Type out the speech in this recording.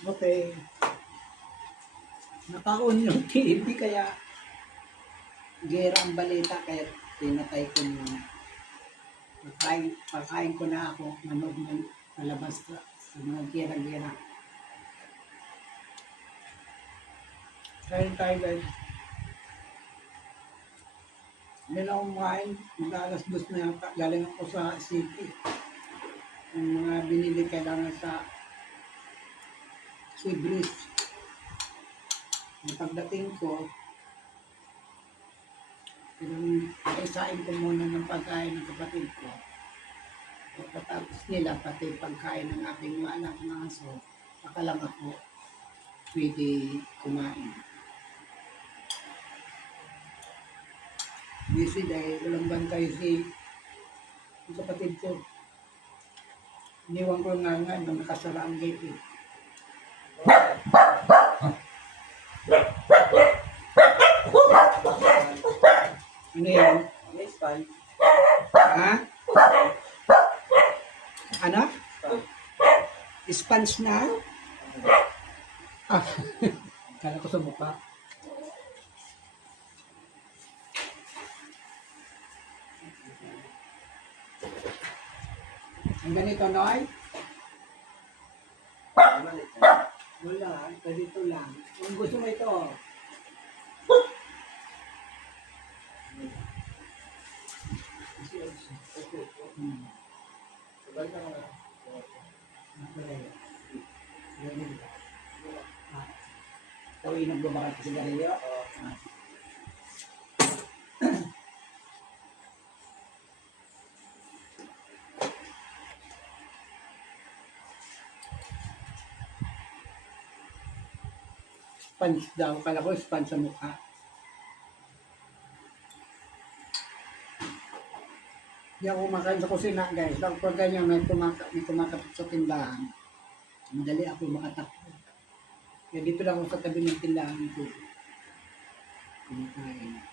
Okay. Naka-on yung TV kaya gera ang balita kaya pinatay ko muna. Pagkain ko na ako, manood ng palabas sa mga gera-gera. Kain tayo guys. Hindi na kumain, mag-alas 2 na yata. Galing ako sa city. Yung mga binili kailangan sa Seabreeze. Yung pagdating ko, pagkasain ko muna ng pagkain ng kapatid ko. Pagkatapos nila, pati pagkain ng aking mga anak na aso, baka lang ako pwede kumain. Busy dahil walang bantay si kapatid ko. Iniwan ko nga nung nakasara ang gate eh. Ano yan? Yes, fine. Ha? Ano? Sponge na? Ah, kala ko sa mukha. Ang ganito, Noy? Wala, ganito lang. Kung gusto mo ito, ikaw yung nagbabakat sa sigarilyo? Sponge daw. Kala ko sponge sa mukha. Hindi ako kumakain sa kusina, guys. Pag ganyan may kumakatok sa tindahan, madali ako makatakbo. Kaya dito lang ako sa tabi ng tindahan ko. Kumakain.